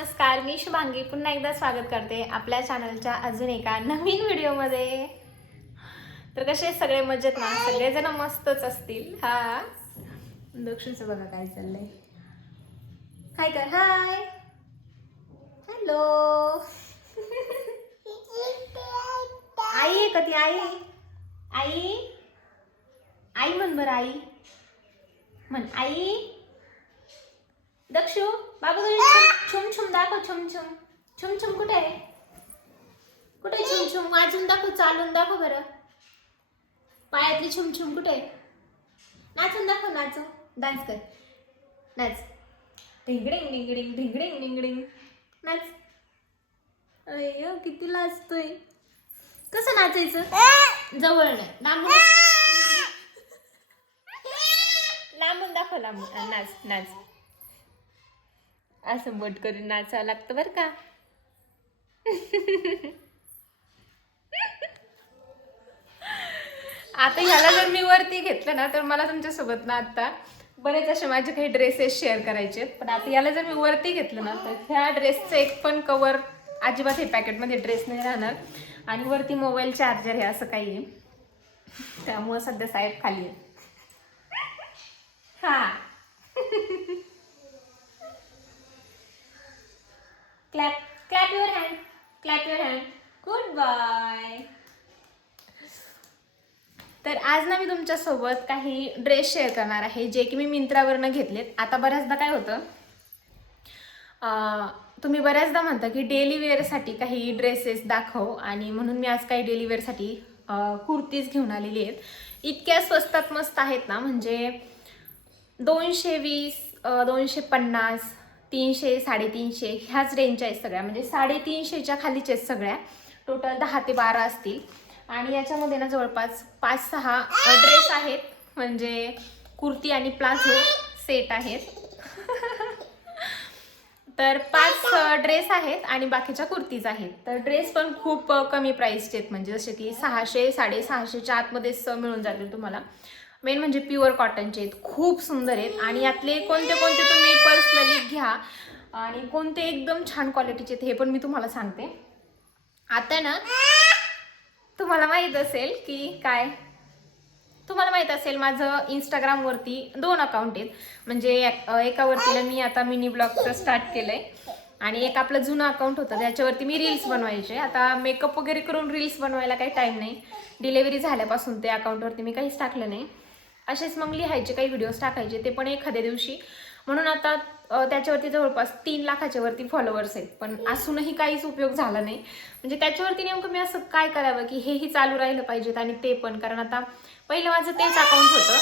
नमस्कार, मी शुभांगी पुन्हा एकदा स्वागत करते आपल्या चॅनलच्या अजून एका नवीन व्हिडिओमध्ये। तर कसे सगळे मजेत ना? सगळेजण मस्तच असतील। हा दक्षिणचं बघा काय चाललंय, काय कर, हाय हॅलो आई आहे का ती? आई आई आई म्हण बरं, आई म्हण, आई दक्षू बाबू छुम छुम दाखव, छुम छुम छुम छुम कुठे आहे? कुठे छुम छुम वाजून दाखव, चालून दाखव बरं, पायातली छुम छुम कुठे आहे? नाचून दाखव, नाचू, डान्स कर, नाच, ढिंगडिंग ढिंगडिंग ढिंगडिंग ढिंगडिंग नाच। अय्यो किती लाजतोय, कसं नाचायचं? जवळ नाही, लांबून लांबून दाखव, लांबून नाच नाच, असं बोट करून नाचावं लागतं बरं का। आता ह्याला जर मी वरती घेतलं ना तर मला तुमच्यासोबत ना आता बरेच असे माझे काही ड्रेसेस शेअर करायचे, पण आता याला जर मी वरती घेतलं ना तर ह्या ड्रेसचं एक पण कवर अजिबात हे पॅकेटमध्ये ड्रेस नाही राहणार, आणि वरती मोबाईल चार्जर हे असं काही आहे, त्यामुळं सध्या साहेब खाली आहे। हा clap clap your hand, clap your hand, goodbye. तर आज ना मी तुमच्यासोबत काही ड्रेस शेअर करणार आहे जे की मी मिंत्रावरनं घेतलेत। आता बऱ्याचदा काय होतं, तुम्ही बऱ्याचदा म्हणता की डेली वेअरसाठी काही ड्रेसेस दाखव, आणि म्हणून मी आज काही डेली वेअरसाठी कुर्तीज घेऊन आलेली आहेत। इतक्या स्वस्तात मस्त आहेत ना, म्हणजे 220, 250, 300, 350 ह्याच रेंजच्या आहेत सगळ्या, म्हणजे 350च्या खालीच आहेत सगळ्या, टोटल 10 ते 12 असतील। आणि याच्यामध्ये ना जवळपास 5-6 ड्रेस आहेत, म्हणजे कुर्ती आणि प्लाझो सेट आहेत। तर 5 ड्रेस आहेत आणि बाकीच्या कुर्तीज आहेत। तर ड्रेस पण खूप कमी प्राईसचे आहेत, म्हणजे जसे की 600, 650च्या आतमध्येच मिळून जातील तुम्हाला। मेन म्हणजे प्युअर कॉटनचे आहेत, खूप सुंदर आहेत, आणि यातले कोणते कोणते तुम्ही पर्सनली घ्या आणि कोणते एकदम छान क्वालिटीचे आहेत हे पण मी तुम्हाला सांगते। आता ना तुम्हाला माहीत असेल की काय, तुम्हाला माहीत असेल माझं इंस्टाग्रामवरती 2 अकाउंट आहेत, म्हणजे एकावरतीला मी आता मिनी ब्लॉगचं स्टार्ट केलं आहे, आणि एक आपलं जुनं अकाउंट होतं त्याच्यावरती मी रील्स बनवायचे। आता मेकअप वगैरे करून रील्स बनवायला काही टाईम नाही, डिलेवरी झाल्यापासून ते अकाउंटवरती मी काहीच टाकलं नाही, असेच मग लिहायचे काही व्हिडिओज टाकायचे, ते पण एखाद्या दिवशी। म्हणून आता त्याच्यावरती जवळपास 3 लाखाच्या वरती फॉलोअर्स आहेत, पण असूनही काहीच उपयोग झाला नाही। म्हणजे त्याच्यावरती नेमकं मी असं काय करावं की हेही चालू राहिलं पाहिजेत आणि ते पण, कारण आता पहिलं माझं तेच अकाउंट होतं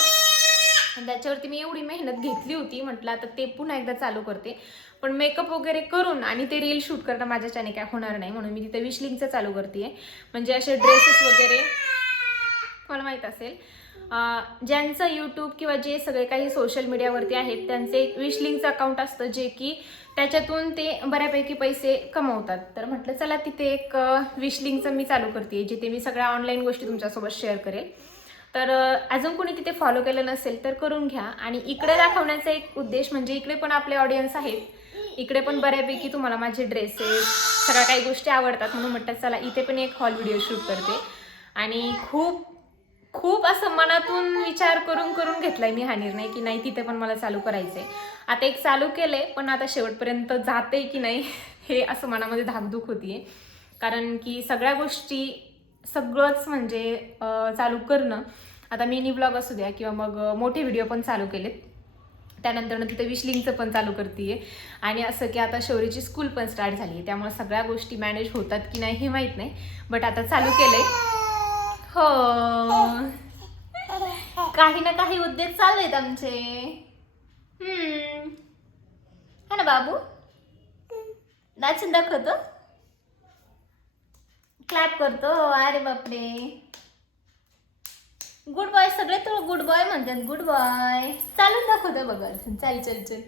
आणि त्याच्यावरती मी एवढी मेहनत घेतली होती, म्हटलं आता ते पुन्हा एकदा चालू करते, पण मेकअप वगैरे करून आणि ते रील शूट करणं माझ्याच्याने काय होणार नाही, म्हणून मी तिथे विशलिंकचं चालू करते। म्हणजे असे ड्रेसेस वगैरे तुम्हाला माहीत असेल, ज्यांचं यूट्यूब किंवा जे सगळे काही सोशल मीडियावरती आहेत त्यांचं एक विशलिंकचं अकाउंट असतं, जे की त्याच्यातून ते बऱ्यापैकी पैसे कमवतात। तर म्हटलं चला तिथे एक विशलिंकचं मी चालू करते, जिथे मी सगळ्या ऑनलाईन गोष्टी तुमच्यासोबत शेअर करेल। तर अजून कोणी तिथे फॉलो केलं नसेल तर करून घ्या। आणि इकडे दाखवण्याचा एक उद्देश म्हणजे इकडे पण आपले ऑडियन्स आहेत, इकडे पण बऱ्यापैकी तुम्हाला माझे ड्रेसेस सगळ्या काही गोष्टी आवडतात, म्हणून म्हटलं चला इथे पण एक हॉल व्हिडिओ शूट करते। आणि खूप खूप असं मनातून विचार करून करून घेतलाय मी हा निर्णय की नाही तिथे पण मला चालू करायचंय। आता एक चालू केलंय, पण आता शेवटपर्यंत जाते की नाही हे असं मनामध्ये धाकधूक होतीये, कारण की सगळ्या गोष्टी सगळंच म्हणजे चालू करणं, आता मिनी ब्लॉग असू द्या किंवा मग मोठे व्हिडिओ पण चालू केलेत, त्यानंतर तिथे विशलिंकचं पण चालू करते, आणि असं की आता शौर्यची स्कूल पण स्टार्ट झाली आहे, त्यामुळे सगळ्या गोष्टी मॅनेज होतात की नाही हे माहीत नाही, बट आता चालू केलंय। हो, काही ना काही उद्देश चाललेत आमचे। है ना बाबू, नाचून दाखवतो, क्लॅप करतो, अरे बापरे, गुड बॉय, सगळे तो गुड बॉय म्हणतात, गुड बॉय, चालून दाखवतो बघा, चल चल चल,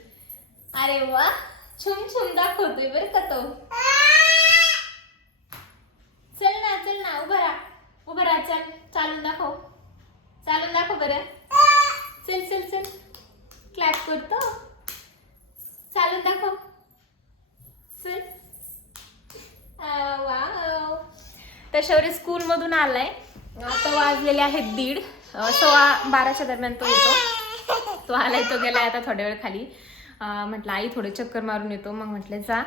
अरे वा, छुम छुम दाखवतोय बरं का तो, चल ना उभा राहा, चल, चालून दाखव बरं, चल चल चल, क्लॅप करतो, चालून दाखव, तर शौर्य स्कूलमधून आलाय, आता वाजलेले आहेत 1:30, 11:15 दरम्यान तो येतो. तो आलाय, तो गेलाय आता थोड्या वेळ खाली. म्हटलं आई थोडे चक्कर मारून येतो, मग म्हटलं जा.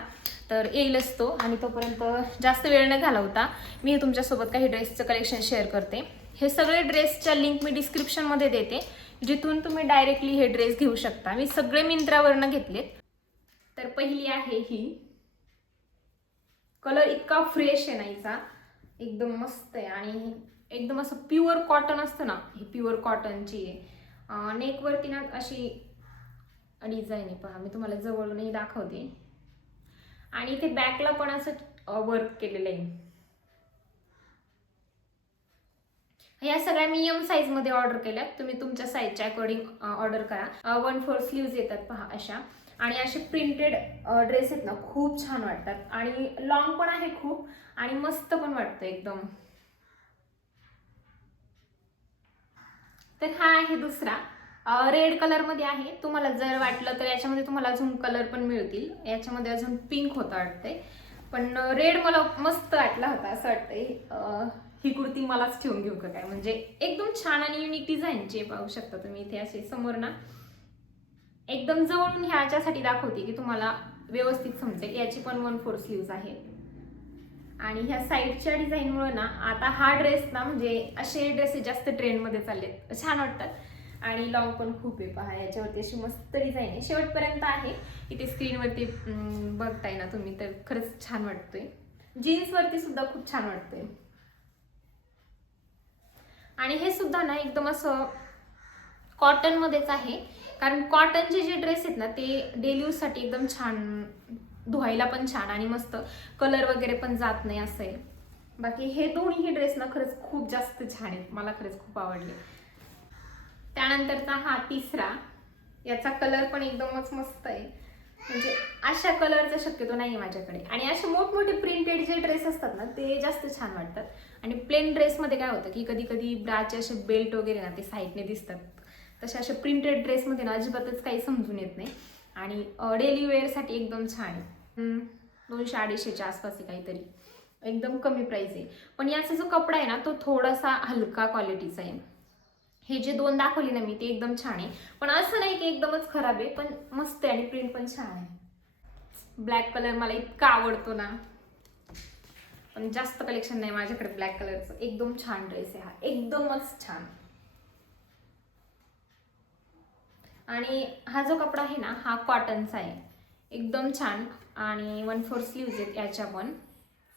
तर येईलच तो, आणि तोपर्यंत जास्त वेळ नाही घाला होता. मी तुमच्यासोबत काही ड्रेसचं कलेक्शन शेअर करते. हे सगळे ड्रेसच्या लिंक मी डिस्क्रिप्शनमध्ये देते, जिथून तुम्ही डायरेक्टली हे ड्रेस घेऊ शकता. मी सगळे मिंत्रावरनं घेतलेत. तर पहिली आहे ही. कलर इतका फ्रेश आहे नाहीचा, एकदम मस्त आहे, आणि एकदम असं प्युअर कॉटन असतं ना, ही प्युअर कॉटनची आहे. नेकवरती ना अशी डिझाईन आहे, पहा मी तुम्हाला जवळूनही दाखवते. आणि इथे बॅकला पण असं वर्क केलेलं आहे. या सगळ्या मी एम साईज मध्ये ऑर्डर केल्या, तुम्ही तुमच्या साईजच्या अकॉर्डिंग ऑर्डर करा. 1/4 स्लीव्ज येतात पहा अशा, आणि असे प्रिंटेड ड्रेस आहेत ना, खूप छान वाटतात, आणि लॉंग पण आहे खूप, आणि मस्त पण वाटतं एकदम. तर हा आहे दुसरा, रेड कलर मध्ये आहे. तुम्हाला जर वाटलं तर याच्यामध्ये तुम्हाला अजून कलर पण मिळतील. याच्यामध्ये अजून पिंक होता वाटतंय, पण रेड मला मस्त वाटला होता. असं वाटतंय ही कुर्ती मलाच ठेवून घेऊ का काय, म्हणजे एकदम छान आणि युनिक डिझाईनची. पाहू शकता तुम्ही इथे असे समोर ना, एकदम जवळून ह्याच्यासाठी दाखवते की तुम्हाला व्यवस्थित समजेल. याची पण 1/4 स्लीव्ज आहे, आणि ह्या साईडच्या डिझाईनमुळे ना आता हा ड्रेस ना, म्हणजे असे ड्रेसेस जास्त ट्रेंडमध्ये चाललेत, छान वाटतात, आणि लॉंग पण खूप आहे. पहा याच्यावरती अशी मस्त डिझाईन आहे, शेवटपर्यंत आहे. इथे स्क्रीनवरती बघताय ना तुम्ही, तर खरंच छान वाटतोय. जीन्सवरती सुद्धा खूप छान वाटतोय. आणि हे सुद्धा ना एकदम असं कॉटन मध्येच आहे, कारण कॉटनचे जे ड्रेस आहेत ना, ते डेली यूजसाठी एकदम छान, धुवायला पण छान, आणि मस्त कलर वगैरे पण जात नाही असं आहे. बाकी हे दोन्ही ड्रेस ना खरंच खूप जास्त छान आहेत, मला खरंच खूप आवडले. त्यानंतरचा हा तिसरा, याचा कलर पण एकदमच मस्त आहे, म्हणजे अशा कलरचा शक्यतो नाही माझ्याकडे. आणि असे मोठमोठे प्रिंटेड जे ड्रेस असतात ना, ते जास्त छान वाटतात. आणि प्लेन ड्रेसमध्ये काय होतं की कधी कधी ब्राचे असे बेल्ट वगैरे ना ते साईडने दिसतात, तसे असे प्रिंटेड ड्रेसमध्ये ना अजिबातच काही समजून येत नाही. आणि डेली वेअरसाठी एकदम छान आहे. 200-250च्या आसपास आहे काहीतरी, एकदम कमी प्राईस आहे. पण याचा जो कपडा आहे ना, तो थोडासा हलका क्वालिटीचा आहे. हे जे 2 दाखवले ना मी, ते एकदम छान आहे, पण असं नाही की एकदमच खराब आहे, पण मस्त आहे, आणि प्रिंट पण छान आहे. ब्लॅक कलर मला इतका आवडतो ना, पण जास्त कलेक्शन नाही माझ्याकडे ब्लॅक कलरचं. एकदम छान ड्रेस आहे हा, एकदमच छान. आणि हा जो कपडा आहे ना, हा कॉटनचा आहे, एकदम छान, आणि 1/4 स्लीव्ज आहेत याच्या पण.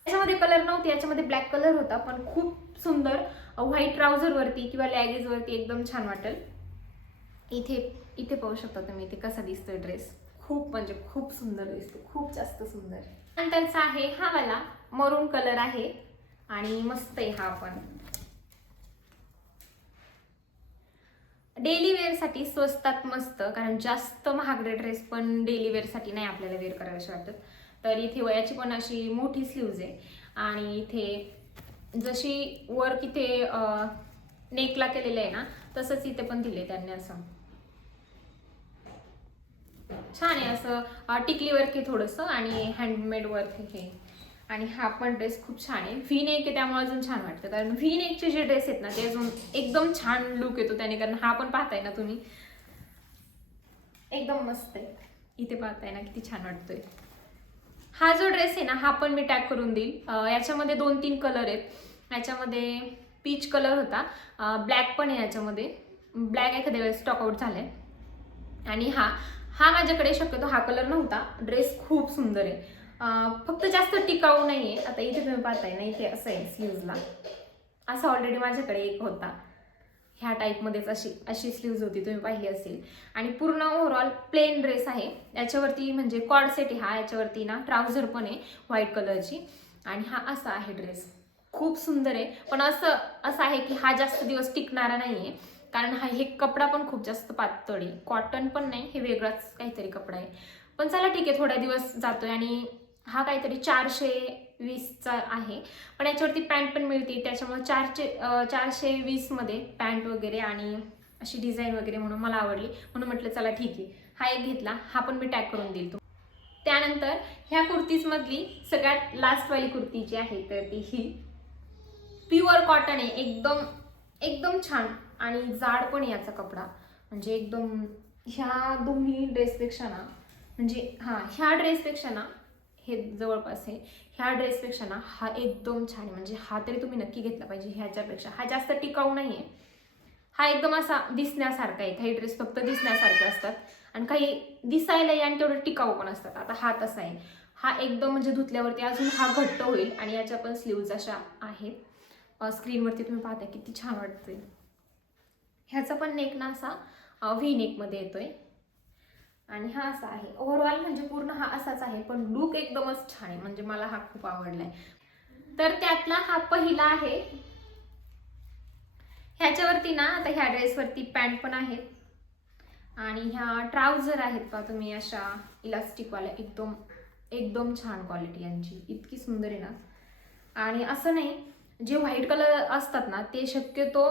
याच्यामध्ये कलर नव्हते, याच्यामध्ये ब्लॅक कलर होता, पण खूप सुंदर व्हाईट ट्राउझरवरती किंवा लॅगीजवरती एकदम छान वाटेल. इथे इथे पाहू शकता तुम्ही इथे कसा दिसतोय ड्रेस, खूप म्हणजे खूप सुंदर दिसतो, खूप जास्त सुंदर. नंतरचा आहे हा वाला, मरून कलर आहे, आणि मस्त आहे हा पण. डेली वेअरसाठी स्वस्तात मस्त, कारण जास्त महागडे ड्रेस पण डेली वेअरसाठी नाही आपल्याला वेअर करावेसे वाटत. तर इथे वयाची पण अशी मोठी स्लीव्ज आहे, आणि इथे जशी वर्क इथे नेकला केलेलं आहे ना, तसंच इथे पण दिले त्यांनी. असं छान आहे, असं टिकली वर्क आहे थोडंसं, आणि हँडमेड वर्क आहे. आणि हा पण ड्रेस खूप छान आहे, व्ही नेक आहे, त्यामुळे अजून छान वाटतं, कारण व्ही नेकचे जे ड्रेस आहेत ना, ते अजून एकदम छान लुक येतो त्याने. कारण हा पण पाहताय ना तुम्ही, एकदम मस्त आहे. इथे पाहताय ना किती छान वाटतोय. हा जो ड्रेस आहे ना, हा पण मी टॅग करून देईल. याच्यामध्ये 2-3 कलर आहेत. याच्यामध्ये पीच कलर होता, ब्लॅक पण आहे याच्यामध्ये. ब्लॅक एखाद्या वेळेस स्टॉक आउट झालाय. आणि हा माझ्याकडे शक्यतो हा कलर नव्हता. ड्रेस खूप सुंदर आहे, फक्त जास्त टिकाऊ नाहीये. आता इथे तुम्ही पाहताय ना, इथे असं आहे स्लीव्जला, असा ऑलरेडी माझ्याकडे एक होता, ह्या टाईपमध्येच अशी स्लीव्ज होती, तुम्ही पाहिली असेल. आणि पूर्ण ओव्हरऑल प्लेन ड्रेस आहे. याच्यावरती म्हणजे कॉर्ड सेट आहे हा, याच्यावरती ना ट्राउझर पण आहे व्हाईट कलरची. आणि हा असा आहे ड्रेस, खूप सुंदर आहे. पण असं आहे की हा जास्त दिवस टिकणारा नाहीये, कारण हे कपडा पण खूप जास्त पातळ आहे, कॉटन पण नाही, हे वेगळाच काहीतरी कपडा आहे. पण चला ठीक आहे, थोड्या दिवस जातोय. आणि हा काहीतरी 420चा आहे, पण याच्यावरती पॅन्ट पण मिळते, त्याच्यामुळे 420 मध्ये पॅन्ट वगैरे आणि अशी डिझाईन वगैरे म्हणून मला आवडली, म्हणून म्हटलं चला ठीक आहे, हा एक घेतला. हा पण मी टॅग करून देईल. त्यानंतर ह्या कुर्तीज मधली सगळ्यात लास्ट वाली कुर्ती जी आहे, तर ती ही प्युअर कॉटन आहे, एकदम एकदम छान आणि जाड पण आहे याचा कपडा. म्हणजे एकदम ह्या दोन्ही ड्रेसपेक्षा ना, म्हणजे ह्या ड्रेसपेक्षा ना हे जवळपास आहे, ह्या ड्रेसपेक्षा ना हा एकदम छान आहे. म्हणजे हा तरी तुम्ही नक्की घेतला पाहिजे. ह्याच्यापेक्षा हा जास्त टिकाऊ नाही आहे, हा एकदम असा दिसण्यासारखा आहे. काही ड्रेस फक्त दिसण्यासारखे असतात आणि काही दिसायलाही आणि तेवढं टिकाऊ पण असतात. आता हा तसा आहे, हा एकदम म्हणजे धुतल्यावरती अजून हा घट्ट होईल. आणि याच्या पण स्लीव्ज अशा आहेत, स्क्रीनवरती तुम्ही पाहता किती छान वाटतंय. ह्याचा पण नेक ना असा व्ही नेकमध्ये येतोय आणि हा असा आहे. ओव्हरऑल म्हणजे पूर्ण हा असाच आहे, पण लुक एकदमच छान आहे. म्हणजे मला हा खूप आवडलाय. तर त्यातला हा पहिला आहे. ह्याच्यावरती ना आता ह्या ड्रेसवरती पॅन्ट पण आहेत आणि ह्या ट्राउझर आहेत पहा तुम्ही, अशा इलास्टिकवाल्या. एकदम एकदम छान क्वालिटी यांची, इतकी सुंदर आहे ना. आणि असं नाही, जे व्हाईट कलर असतात ना ते शक्यतो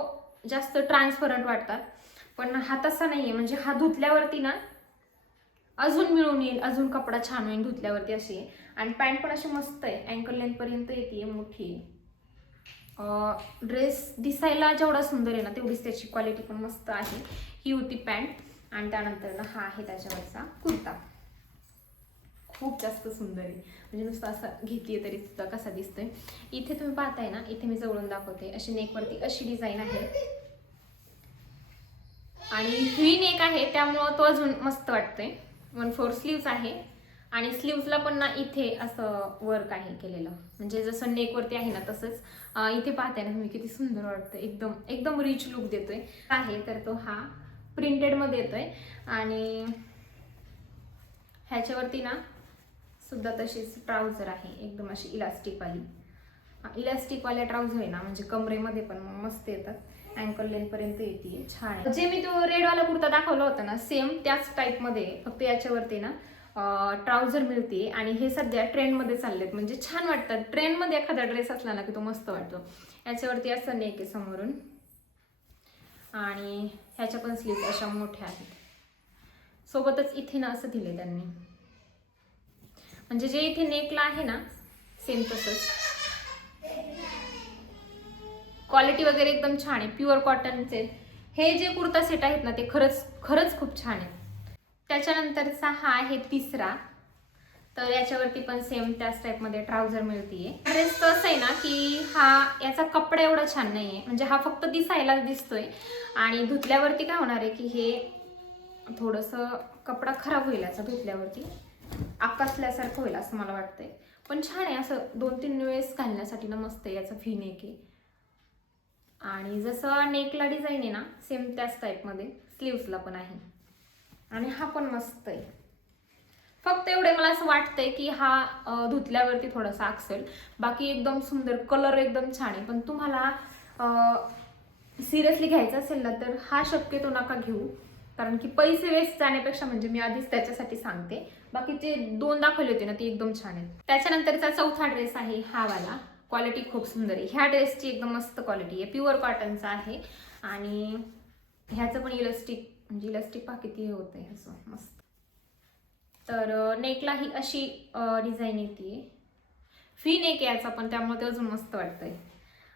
जास्त ट्रान्सपरंट वाटतात, पण हा तसा नाही आहे. म्हणजे हा धुतल्यावरती ना अजून मिळून येईल, अजून कपडा छान होईल धुतल्यावरती अशी आहे. आणि पॅन्ट पण अशी मस्त आहे, अँकल लेंथपर्यंत येते, मोठी आहे. ड्रेस दिसायला जेवढा सुंदर आहे ना तेवढीच त्याची क्वालिटी पण मस्त आहे. ही होती पॅन्ट आणि त्यानंतर ना हा आहे त्याच्यावरचा कुर्ता. खूप जास्त सुंदर आहे, म्हणजे नुसतं असं घेतलीये तरी सुद्धा कसा दिसतोय. इथे तुम्ही पाहताय ना, इथे मी जवळून दाखवते, अशी नेकवरती अशी डिझाईन आहे आणि व्ही नेक आहे, त्यामुळं तो अजून मस्त वाटतोय. 1/4 स्लीव्स आहे आणि स्लीव्सला पण ना इथे असं वर्क आहे केलेलं, म्हणजे जसं नेकवरती आहे ना तसंच इथे पाहताय ना तुम्ही किती सुंदर वाटतं. एकदम एकदम रिच लुक देतोय आहे. तर तो हा प्रिंटेडमध्ये येतोय आणि ह्याच्यावरती ना सुद्धा तशीच ट्राउझर आहे, एकदम अशी इलास्टिकवाली. इलास्टिकवाल्या ट्राउझर आहे ना, म्हणजे कमरेमध्ये पण मस्त येतात, अँकल लेंथपर्यंत येते, छान आहे. जे मी तो रेडवाला कुर्ता दाखवला होता ना सेम त्याच टाईपमध्ये, फक्त याच्यावरती ना ट्राउझर मिळते आणि हे सध्या ट्रेंडमध्ये चाललेत, म्हणजे छान वाटतात. ट्रेंडमध्ये एखादा ड्रेस असला ना की तो मस्त वाटतो. याच्यावरती असं नेक आहे समोरून आणि ह्याच्या पण स्लीव्स अशा मोठ्या आहेत. सोबतच इथे ना असं दिले त्यांनी, म्हणजे जे इथे नेकला आहे ना सेम तसंच. क्वालिटी वगैरे एकदम छान आहे, प्युअर कॉटनचे. हे जे कुर्ता सेट आहेत ना ते खरंच खूप छान आहे. त्याच्यानंतरचा हा आहे तिसरा. तर याच्यावरती पण सेम त्याच टाईपमध्ये ट्राउझर मिळतीये. ड्रेस तर असं आहे ना की याचा कपडा एवढा छान नाहीये, म्हणजे हा फक्त दिसायला दिसतोय आणि धुतल्यावरती काय होणार आहे की हे थोडंसं कपडा खराब होईल याचा, धुतल्यावरती आकसल्यासारखं होईल असं मला वाटतंय. पण छान आहे, असं 2-3 वेळेस घालण्यासाठी ना मस्त आहे. याचा व्ही नेक आहे आणि जसं नेकला डिझाईन आहे ना सेम त्याच टाईपमध्ये स्लीव्सला पण आहे आणि हा पण मस्त आहे. फक्त एवढे मला असं वाटतंय की हा धुतल्यावरती थोडासा आकसेल, बाकी एकदम सुंदर, कलर एकदम छान आहे. पण तुम्हाला सिरियसली घ्यायचं असेल ना तर हा शक्यतो नका घेऊ, कारण की पैसे वेस्ट जाण्यापेक्षा, म्हणजे मी आधीच त्याच्यासाठी सांगते. बाकीचे 2 दाखवले होते ना ती एकदम छान आहेत. त्याच्यानंतरचा चौथा ड्रेस आहे हा वाला. क्वालिटी खूप सुंदर आहे, ह्या ड्रेसची एकदम मस्त क्वालिटी आहे, प्युअर कॉटनचा आहे आणि ह्याचं पण इलास्टिक, म्हणजे इलास्टिक पहा किती होतं ह्याचं मस्त. तर नेकला ही अशी डिझाईन येते, व्ही नेक आहे याचा पण, त्यामुळे ते अजून मस्त वाटतंय.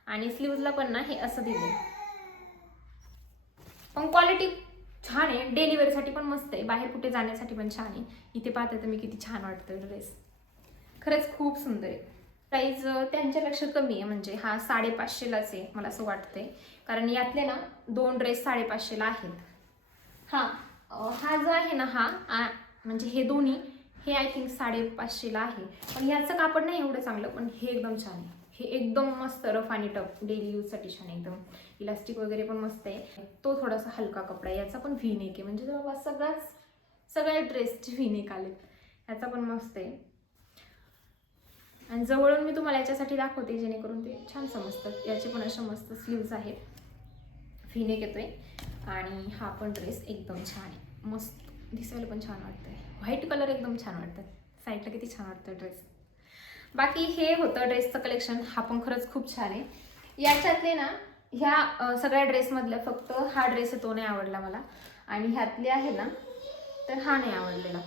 आणि स्लीव्हजला पण ना हे असं दिलंय, पण क्वालिटी छान आहे. डेली वेअरसाठी पण मस्त आहे, बाहेर कुठे जाण्यासाठी पण छान आहे. इथे पाहते तर मी किती छान वाटतं ड्रेस, खरंच खूप सुंदर आहे. प्राईज त्यांच्यापेक्षा कमी आहे, म्हणजे हा 550लाच आहे मला असं वाटतंय, कारण यातले ना 2 ड्रेस 550ला आहेत. हा जो आहे ना म्हणजे हे दोन्ही हे आय थिंक 550ला आहे. पण ह्याचं कापड नाही एवढं चांगलं, पण हे एकदम छान आहे. हे एकदम मस्त रफ आणि टफ डेली यूजसाठी छान आहे, एकदम इलास्टिक वगैरे पण मस्त आहे. तो थोडासा हलका कपडा आहे, याचा पण व्ही नेक आहे, म्हणजे जवळपास सगळ्या ड्रेसचे व्ही नेक आले. ह्याचा पण मस्त आहे आणि जवळून मी तुम्हाला याच्यासाठी दाखवते जेणेकरून ते छान समजतात. याचे पण अशा मस्त स्लीव्स आहेत, व्ही नेक येतोय आणि हा पण ड्रेस एकदम छान आहे, मस्त दिसायला पण छान वाटतंय. व्हाईट कलर एकदम छान वाटतं, साईडला किती छान वाटतं ड्रेस. बाकी हे होतं ड्रेसचं कलेक्शन, हा पण खरंच खूप छान आहे. याच्यातले ना ह्या सगळ्या ड्रेसमधल्या फक्त हा ड्रेस आहे तो नाही आवडला मला, आणि ह्यातले आहे ना तर हा नाही आवडलेला.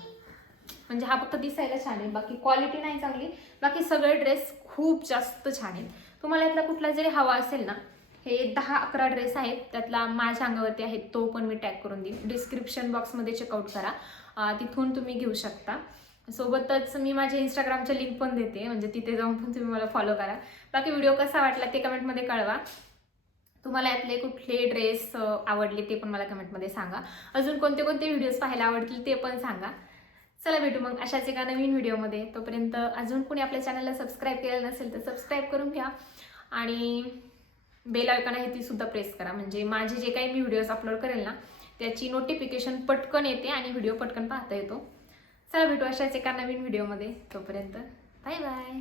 म्हणजे हा फक्त दिसायला छान आहे, बाकी क्वालिटी नाही चांगली. बाकी सगळे ड्रेस खूप जास्त छान आहेत. तुम्हाला यातला कुठला जरी हवा असेल ना, हे 10-11 ड्रेस आहेत, त्यातला माझ्या अंगावरती आहेत तो पण मी टॅग करून देईन. डिस्क्रिप्शन बॉक्समध्ये चेकआउट करा, तिथून तुम्ही घेऊ शकता. सोबतच मी माझ्या इंस्टाग्रामचं लिंक पण देते, म्हणजे तिथे जाऊन पण तुम्ही मला फॉलो करा. बाकी व्हिडिओ कसा वाटला ते कमेंटमध्ये कळवा. तुम्हाला यातले कुठले ड्रेस आवडले ते पण मला कमेंटमध्ये सांगा. अजून कोणते कोणते व्हिडिओज पाहायला आवडतील ते पण सांगा. चला भेटू मग अशाच एका नवीन व्हिडिओमध्ये. तोपर्यंत अजून कोणी आपल्या चॅनलला सबस्क्राईब केलेलं नसेल तर सबस्क्राईब करून घ्या आणि बेल आयकॉन आहे ती सुद्धा प्रेस करा, म्हणजे माझे जे काही मी व्हिडिओज अपलोड करेल ना त्याची नोटिफिकेशन पटकन येते आणि व्हिडिओ पटकन पाहता येतो. चला भेटू अशाच एका नवीन व्हिडिओमध्ये. तोपर्यंत बाय बाय.